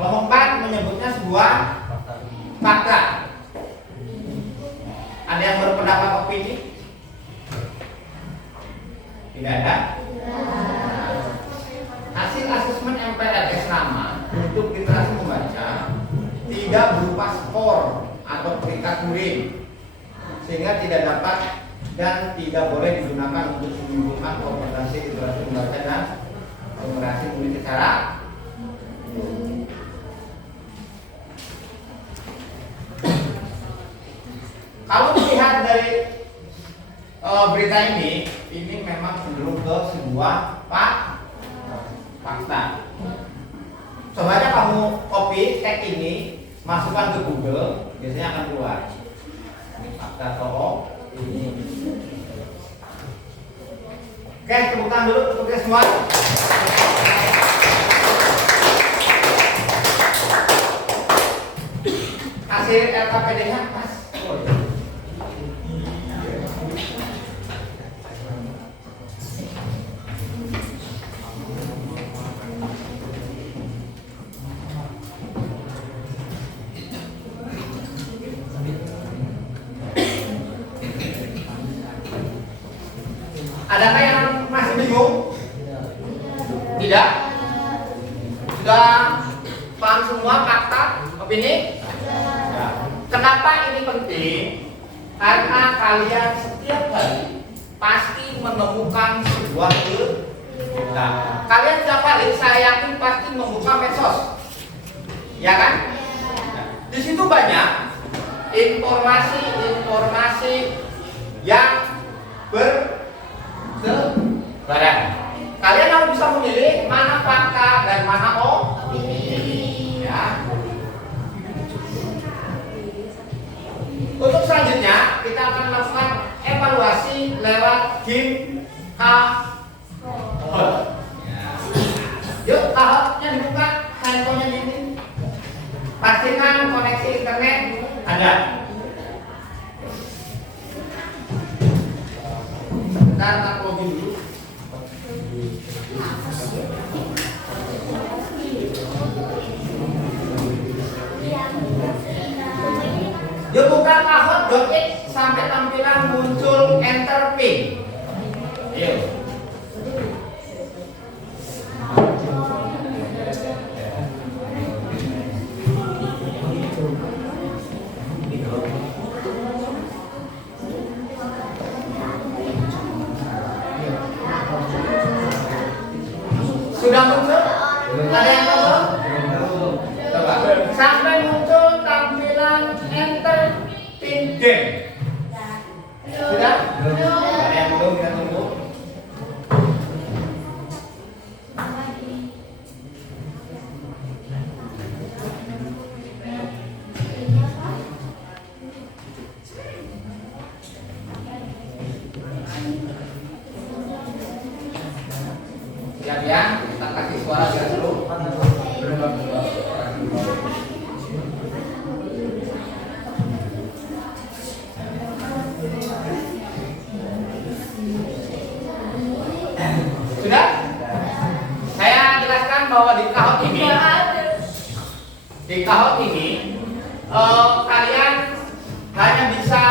Kelompok 4 menyebutnya sebuah fakta. Ada yang berpendapat opini? Tidak ada. Hasil asesmen MPLS Ramang untuk literasi membaca tidak berupa skor atau peringkat murid, sehingga tidak dapat dan tidak boleh digunakan untuk menyimpulkan kompetensi literasi membaca dan numerasi murid secara kalau melihat dari berita ini memang cenderung ke sebuah fakta. Coba aja kamu copy tag ini, masukkan ke Google, biasanya akan keluar. Ini fakta atau ini. Oke, tepuk tangan dulu untuk kita semua. Hasil LKPD-nya pas. Adakah yang masih bingung? Tidak? Sudah paham semua fakta opini? Ya. Kenapa ini penting? Karena kalian setiap hari pasti menemukan sebuah berita. Kalian setiap hari saya yakin pasti membuka medsos, ya kan? Nah, di situ banyak informasi yang barang. Kalian harus bisa memilih mana fakta dan mana opini. Ya. Untuk selanjutnya kita akan melakukan evaluasi lewat game Kahoot. Yuk, Kahootnya dibuka, handphonenya ini. Pastikan koneksi internet ada. Bentar, tak login dulu. Yuk buka kahoot.it sampai tampilan muncul enter pin. Yuk. Sudah muncul? Ada yang belum? Coba. Sampai muncul tampilan enter pin game. Sudah? Ada yang belum? Kita tunggu. Siap ya? Kita kasih suara biar seru. Sudah? Saya jelaskan bahwa di Kahoot ini kalian hanya bisa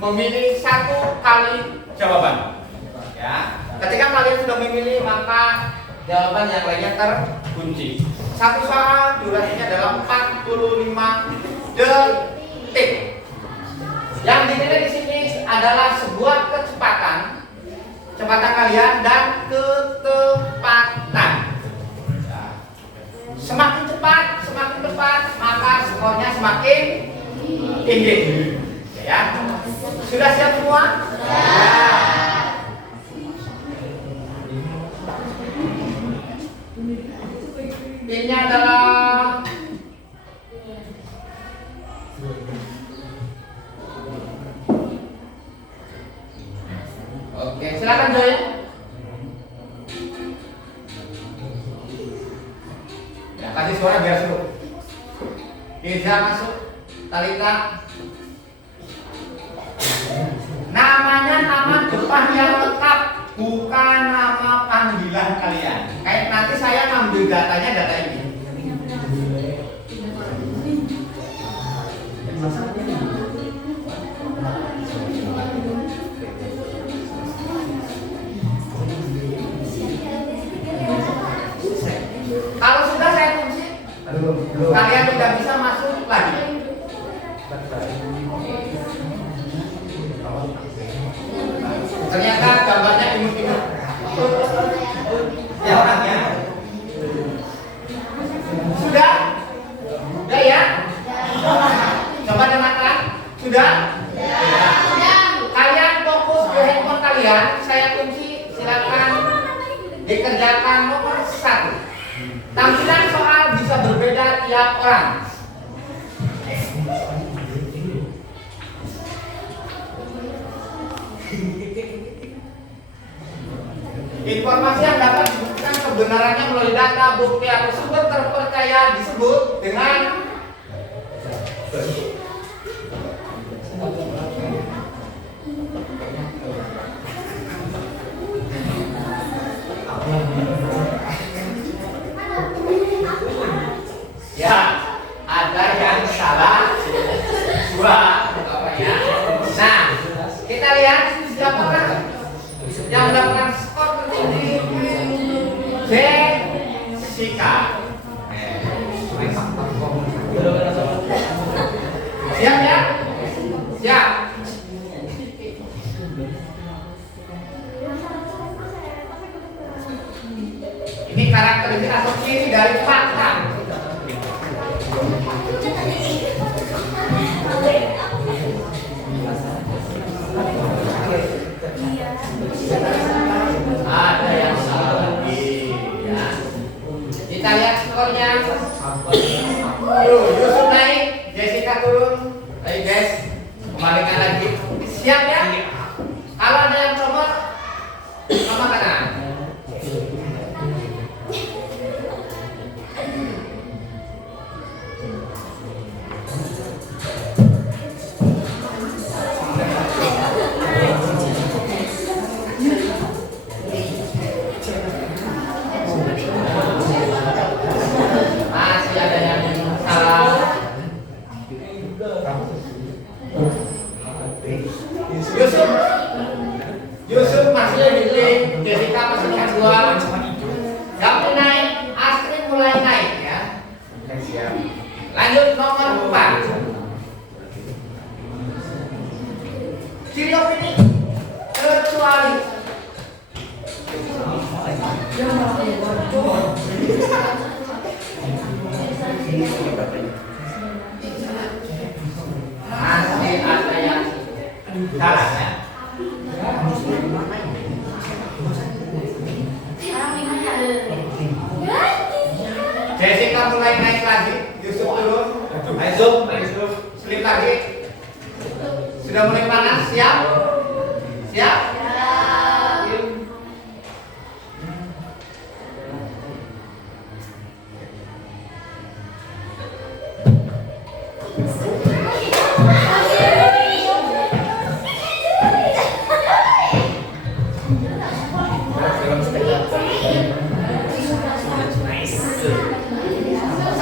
memilih satu kali jawaban. Ya. Ketika kalian sudah memilih, maka jawaban yang lainnya terkunci. Satu soal durasinya adalah 45 detik. Yang dinilai di sini adalah sebuah kecepatan kalian dan Oke, silakan Joy. Ya, kasih suara biar seru. Ija masuk. Talita. Namanya nama depan yang lengkap, bukan nama panggilan kalian. Kayak nanti saya ngambil datanya data ini. Kalau sudah saya kunci, kalian tidak bisa masuk lagi. Ternyata gambarnya imut-imut. Ya orangnya. Sudah? Sudah ya? Coba dengarkan. Sudah? Sudah. Kalian fokus ke handphone kalian. Saya kunci. Silakan dikerjakan nomor 1. Tampilan soal bisa berbeda tiap orang. Informasi yang dapat dibuktikan kebenarannya melalui data bukti atau sumber terpercaya disebut dengan ya, ada yang salah dua apa ya. Nah, kita lihat siapa yang mendapatkan skor tertinggi. Jessica. Siap ya? Siap. Ini karakteristik atau ciri dari fakta. Ada yang salah lagi ya. Kita lihat skornya. Yusuf naik, Jessica turun. Ayo guys, kembalikan lagi. Siap ya? Kalau ada yang comot, sama kanan. Masih ada yang salah. Yusuf masih memilih, Jessica masih nomor 2. Yang naik, Astrid mulai naik ya. Lanjut nomor 4. Ciri opini kecuali masih ada yang salah ya. Jessica mulai naik lagi, Yusuf turun. Ayo slip lagi. Sudah mulai panas, siap? Siap?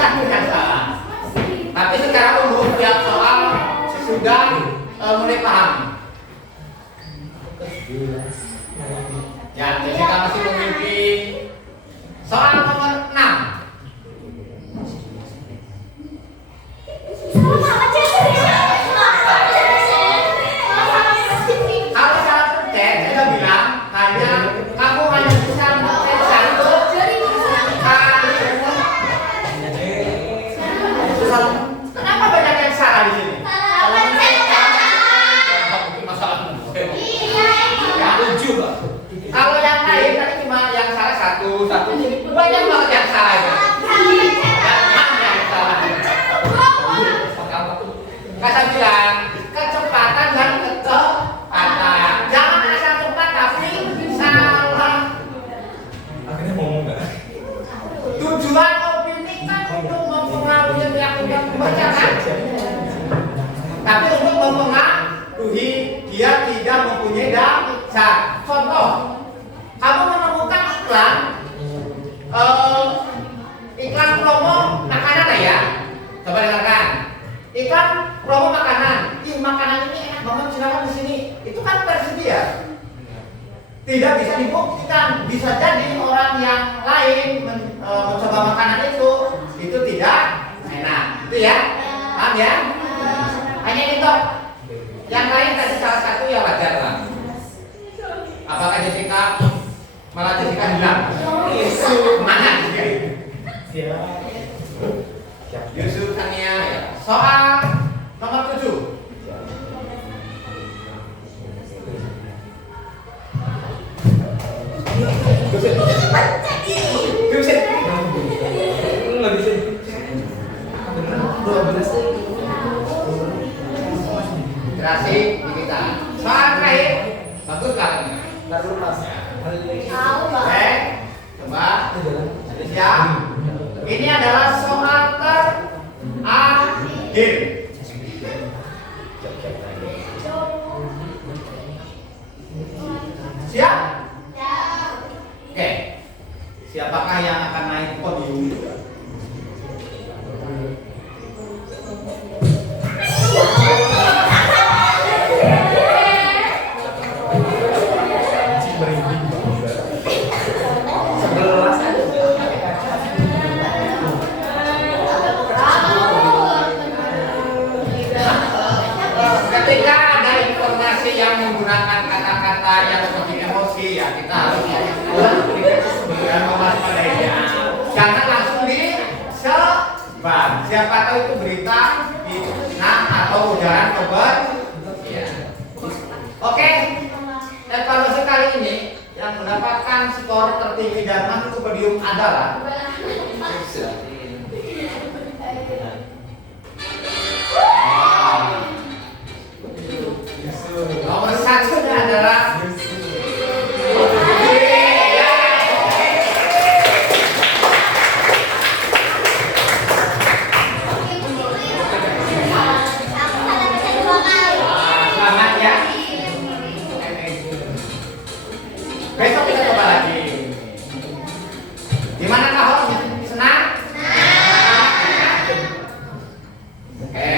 Satu yang salah. Tapi secara umum tiap soal sudah mulai paham. Ya, Jessica masih memimpin. Soal nomor 6. Kalau salah pencet, saya sudah bilang kamu hanya bisa mencet 1 kali. Kenapa banyak yang salah di sini? Masalah. Ya, lucu. Kalau yang lain tadi cuma yang salah 1, banyak banget yang salah ya. Yang salah. Kak saya bilang kecepatan dan kecepatan. Jangan asal cepat tapi Nah, contoh, kamu menemukan iklan, iklan promo makanan lah ya. Coba dengarkan. Iklan promo makanan. Ih, makanan ini enak banget, silakan di sini. Itu kan tersedia. Tidak bisa dibuktikan. Bisa jadi orang yang lain mencoba makanan itu tidak enak. Itu ya? Paham ya? Hanya itu. Yang lain tadi salah satu ya wajar lah. Apakah Jessica? Malah Jessica hilang. Mana Jessica? Yusuf Tania ya. Soal nomor 7. Terasi di kita. Soal terakhir bagus kan? Oke, coba siap. Ini adalah soal terakhir. Siap? Oke. Siapakah yang akan naik podium? Ketika ada informasi yang menggunakan kata-kata yang seperti emosi, ya kita harus mewaspadainya. Jangan langsung disebar. Siapa tahu itu berita fitnah atau ujaran kebencian. Oke. Evaluasi kali ini yang mendapatkan skor tertinggi dan masuk ke podium adalah nomor 1 adalah selamat ya. Besok kita coba lagi. Gimana kahonnya? Senang? Oke.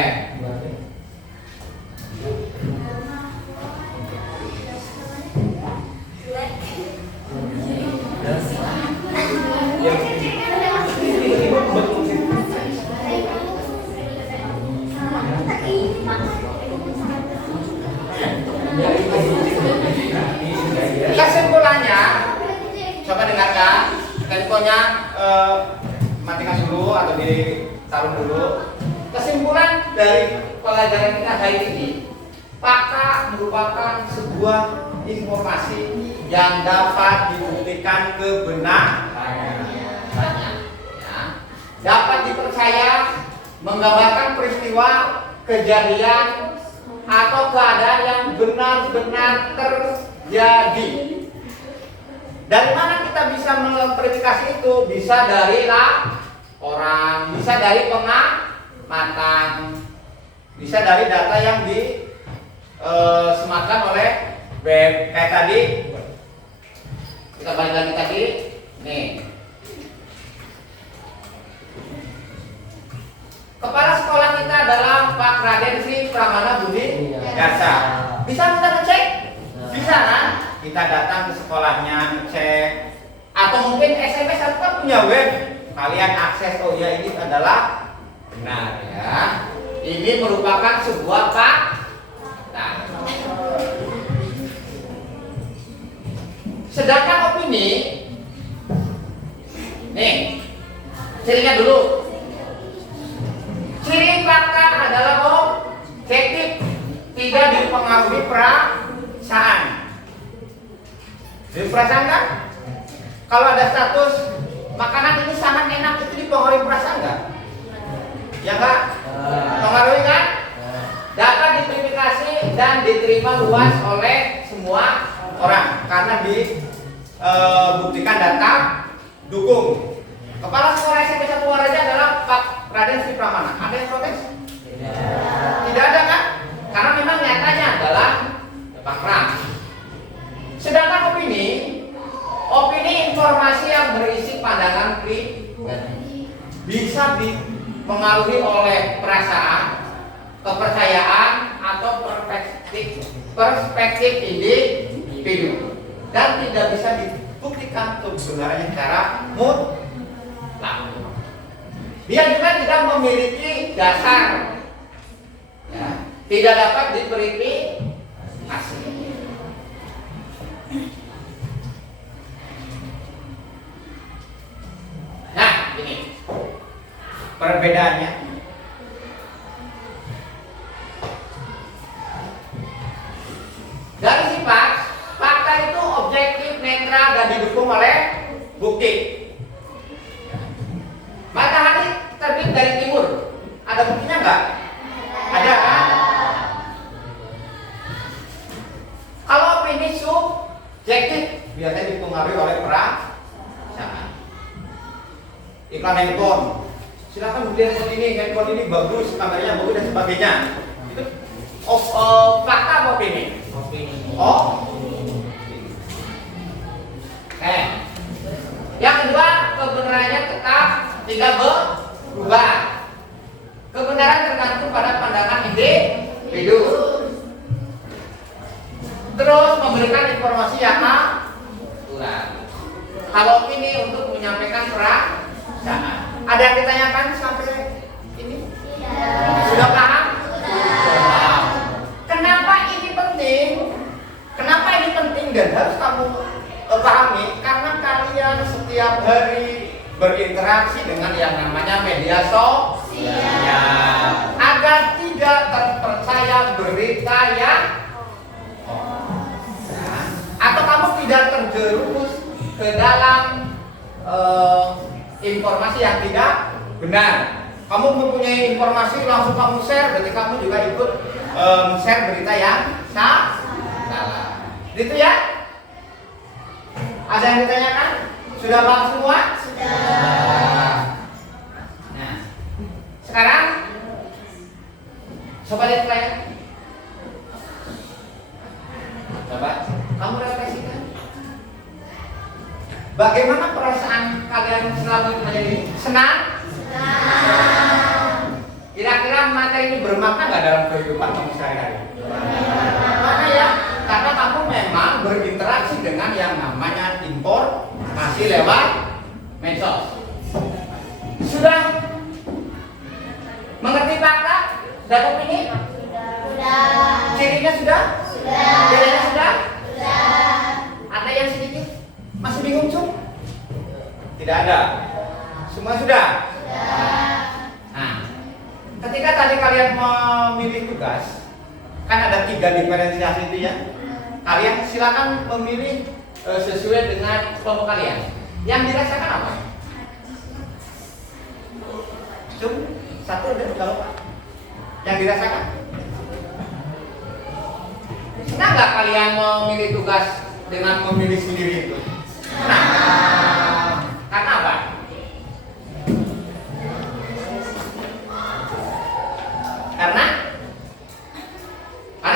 Kesimpulannya, coba dengarkan. Teleponnya matikan dulu atau ditaruh dulu. Kesimpulan dari pelajaran kita hari ini, fakta merupakan sebuah informasi yang dapat dibuktikan kebenarannya, ya. Dapat dipercaya, menggambarkan peristiwa, kejadian atau keadaan yang benar-benar terjadi. Dari mana kita bisa memverifikasi itu? Bisa dari orang, bisa dari pengamatan, bisa dari data yang disematkan oleh web. Kayak tadi, kita balik lagi tadi, nih. Kepala sekolah kita adalah Pak Raden Sri Pramana Budi Darsa. Bisa kita ngecek? Bisa kan? Kita datang ke sekolahnya ngecek. Atau mungkin SMS atau kan punya web. Kalian akses, oh ya ini adalah benar ya. Ini merupakan sebuah fakta. Sedangkan opini, nih, cirinya dulu. Ciri fakta adalah objektif, tidak dipengaruhi perasaan. Jadi perasaan kan? Kalau ada status makanan ini sangat enak, itu dipengaruhi perasaan nggak? Ya nggak? Pengaruhi kan? Dapat diverifikasi dan diterima luas oleh semua orang karena dibuktikan data dukung. Kepala sekolah SMP 1 Waraja adalah Pak Raden Sri Pramana. Ada yang protes? Tidak ada kan? Karena memang nyatanya adalah Pak Ram. informasi yang berisi pandangan pribadi bisa dipengaruhi oleh perasaan, kepercayaan, atau perspektif individu dan tidak bisa dibuktikan kebenarannya secara mutlak. Dia juga tidak memiliki dasar, ya, tidak dapat diverifikasi. Nah, ini perbedaannya. Dari sifat, fakta itu objektif, netral, dan didukung oleh bukti. Matahari terbit dari timur. Ada buktinya enggak? Ada kan? Kalau opini subjektif biasanya dipengaruhi oleh perasaan. Iklan handphone, silakan beli handphone ini bagus, kameranya bagus dan sebagainya. Itu fakta apa opini? Oh. Yang kedua, kebenarannya tetap tidak berubah. Kebenaran tergantung pada pandangan individu. Terus memberikan informasi yang akurat. Kalau ini untuk menyampaikan perasaan. Ada yang ditanyakan sampai ini? Sudah paham? Sudah. Kenapa ini penting? Kenapa ini penting dan harus kamu pahami? Karena kalian setiap hari berinteraksi dengan yang namanya media sosial. Agar tidak terpercaya berita yang atau kamu tidak terjerumus ke dalam informasi yang tidak benar. Kamu mempunyai informasi langsung kamu share, berarti kamu juga ikut share berita yang salah. Gitu ya? Ada yang ditanyakan? Sudah paham semua? Sudah. Nah, sekarang coba lihat layar. Coba kamu refleksikan. Bagaimana perasaan kalian selama itu menjadi senang? Kira-kira materi ini bermakna nggak dalam kehidupan kamu sehari-hari? Mana ya? Karena kamu memang berinteraksi dengan yang namanya informasi lewat medsos. Sudah mengerti fakta dan opini? Sudah. Cirinya sudah? Sudah. Bedanya sudah? Sudah. Ada yang sedikit masih bingung, Cum? Tidak ada. Semua sudah? Sudah. Nah, ketika tadi kalian memilih tugas, kan ada 3 diferensiasi itu ya. Kalian silakan memilih sesuai dengan kelompok kalian. Yang dirasakan apa? Cum, satu ada kalau yang dirasakan? Senang nggak kalian memilih tugas dengan memilih sendiri itu? Senang. Karena apa? Karena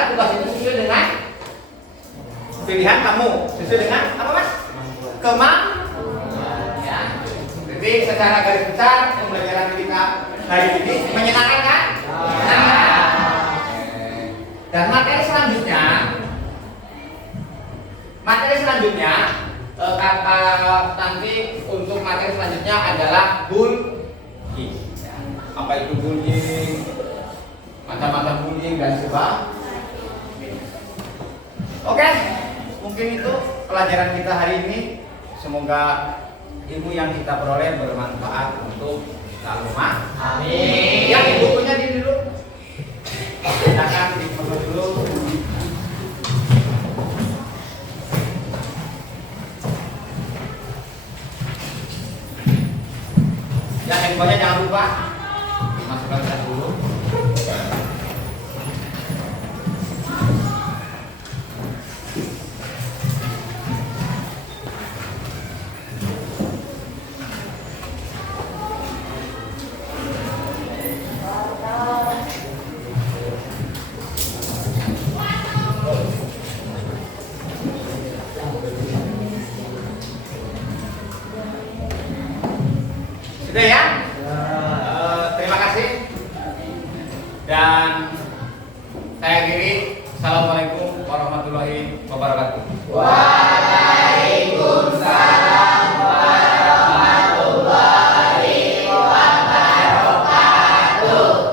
tugas itu sesuai dengan pilihan kamu, sesuai dengan apa mas? Kemampuan. Ya. Jadi secara garis besar pembelajaran kita hari ini menyenangkan kan? Dan materi selanjutnya kata nanti untuk materi selanjutnya adalah bullying. Apa itu bullying? Macam-macam bullying dan sebagainya. Oke, mungkin itu pelajaran kita hari ini. Semoga ilmu yang kita peroleh bermanfaat untuk kita semua. Amin. Yang bukunya di dulu. Silakan dipenuh dulu. Yang handphonenya jangan lupa masukkan ke dulu. Sudah ya? Terima kasih. Dan saya akhiri. Assalamualaikum warahmatullahi wabarakatuh.